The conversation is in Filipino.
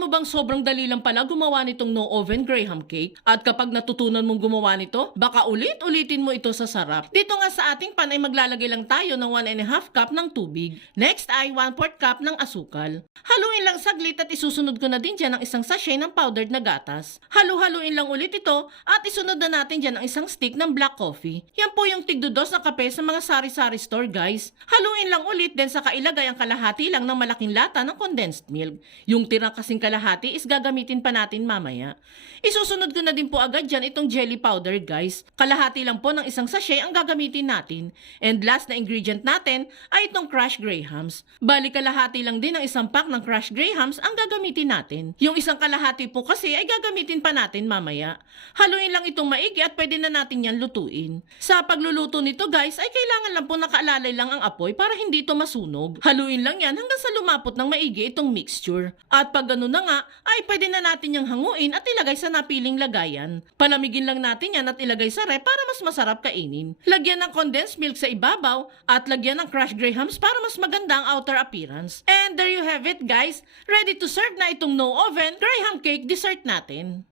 Akalain mo bang sobrang dali lang pala gumawa nitong no oven graham cake? At kapag natutunan mong gumawa nito, baka ulit-ulitin mo ito sa sarap. Dito nga sa ating pan ay maglalagay lang tayo ng 1½ cup ng tubig. Next ay 1/4 cup ng asukal. Haluin lang saglit at isusunod ko na din dyan ang isang sachet ng powdered na gatas. Halu-haluin lang ulit ito at isunod na natin dyan ang isang stick ng black coffee. Yan po yung tigdo-dos na kape sa mga sari-sari store, guys. Haluin lang ulit then saka ilagay ang kalahati lang ng malaking lata ng condensed milk. Yung tirang kasing kalahati is gagamitin pa natin mamaya. Isusunod ko na din po agad dyan itong jelly powder, guys. Kalahati lang po ng isang sachet ang gagamitin natin. And last na ingredient natin ay itong crushed grahams. Bali kalahati lang din ng isang pack ng crushed grahams ang gagamitin natin. Yung isang kalahati po kasi ay gagamitin pa natin mamaya. Haluin lang itong maigi at pwede na natin yan lutuin. Sa pagluluto nito, guys, ay kailangan lang po nakaalalay lang ang apoy para hindi ito masunog. Haluin lang yan hanggang sa lumapot ng maigi itong mixture. At pag ganun na nga, ay pwede na natin yung hanguin at ilagay sa napiling lagayan. Palamigin lang natin yan at ilagay sa ref para mas masarap kainin. Lagyan ng condensed milk sa ibabaw at lagyan ng crushed grahams para mas maganda ang outer appearance. And there you have it, guys. Ready to serve na itong no oven graham cake dessert natin.